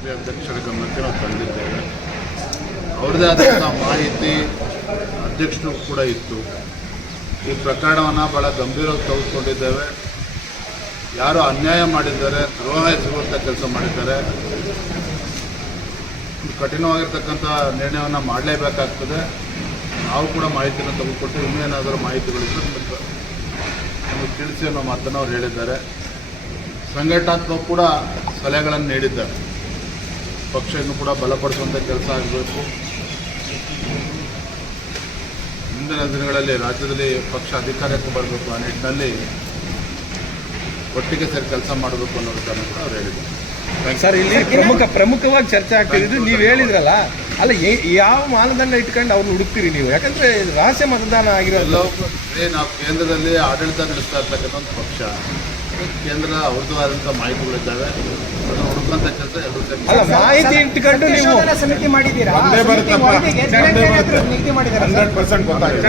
ರಾಷ್ಟ್ರೀಯ ಅಧ್ಯಕ್ಷರ ಗಮನಕ್ಕೆ ನಾವು ತಂದಿದ್ದೇವೆ. ಅವ್ರದ್ದೇ ಆದಂಥ ಮಾಹಿತಿ ಅಧ್ಯಕ್ಷರು ಕೂಡ ಇತ್ತು. ಈ ಪ್ರಕರಣವನ್ನು ಭಾಳ ಗಂಭೀರವಾಗಿ ತೆಗೆದುಕೊಂಡಿದ್ದೇವೆ. ಯಾರು ಅನ್ಯಾಯ ಮಾಡಿದ್ದಾರೆ, ದ್ರೋಹ ಎಸಗುವಂಥ ಕೆಲಸ ಮಾಡಿದ್ದಾರೆ, ಕಠಿಣವಾಗಿರ್ತಕ್ಕಂಥ ನಿರ್ಣಯವನ್ನು ಮಾಡಲೇಬೇಕಾಗ್ತದೆ. ನಾವು ಕೂಡ ಮಾಹಿತಿಯನ್ನು ತೆಗೆದುಕೊಟ್ಟು ಇನ್ನೇನಾದರೂ ಮಾಹಿತಿಗಳಿದ್ದು ನಮಗೆ ತಿಳಿಸಿ ಅನ್ನೋ ಮಾತನ್ನು ಅವ್ರು ಹೇಳಿದ್ದಾರೆ. ಸಂಘಟನಾತ್ಮಕ ಕೂಡ ಸಲಹೆಗಳನ್ನು ನೀಡಿದ್ದಾರೆ. ಪಕ್ಷ ಇನ್ನೂ ಕೂಡ ಬಲಪಡಿಸುವಂಥ ಕೆಲಸ ಆಗಬೇಕು. ಮುಂದಿನ ದಿನಗಳಲ್ಲಿ ರಾಜ್ಯದಲ್ಲಿ ಪಕ್ಷ ಅಧಿಕಾರಕ್ಕೆ ಬರಬೇಕು ಆ ನಿಟ್ಟಿನಲ್ಲಿ ಒಟ್ಟಿಗೆ ಸೇರಿ ಕೆಲಸ ಮಾಡಬೇಕು ಅನ್ನೋ ವಿಚಾರ ಕೂಡ ಅವ್ರು ಹೇಳಿದ್ದಾರೆ. ಸರ್, ಇಲ್ಲಿ ಪ್ರಮುಖವಾಗಿ ಚರ್ಚೆ ಆಗ್ತಿದ್ದು ನೀವು ಹೇಳಿದ್ರಲ್ಲ, ಅಲ್ಲ ಯಾವ ಮಾನದಂಡ ಇಟ್ಕೊಂಡು ಅವ್ರು ಹುಡುಕ್ತೀರಿ ನೀವು? ಯಾಕಂದ್ರೆ ರಹಸ್ಯ ಮತದಾನ ಆಗಿರೋದು. ನಾವು ಕೇಂದ್ರದಲ್ಲಿ ಆಡಳಿತ ನಡೆಸ್ತಾ ಇರ್ತಕ್ಕಂಥ ಒಂದು ಪಕ್ಷ, ಕೇಂದ್ರ ಅವ್ರದ್ದು ಆದಂಥ ಮಾಹಿತಿಗಳಿದ್ದಾವೆ. ಅದನ್ನು ಹುಡುಕಂತ ಕೆಲಸ ಎಲ್ಲರೂ ಸೇರಿ ಅಲ್ಲ, ಮಾಹಿತಿ ಇಟ್ಕೊಂಡು ನೀವು ಸಮಿತಿ ಮಾಡಿದ್ದೀರಾ? ನಿಗದಿ ಮಾಡಿದ್ದಾರೆ 100% ಗೊತ್ತಾಗಿದೆ.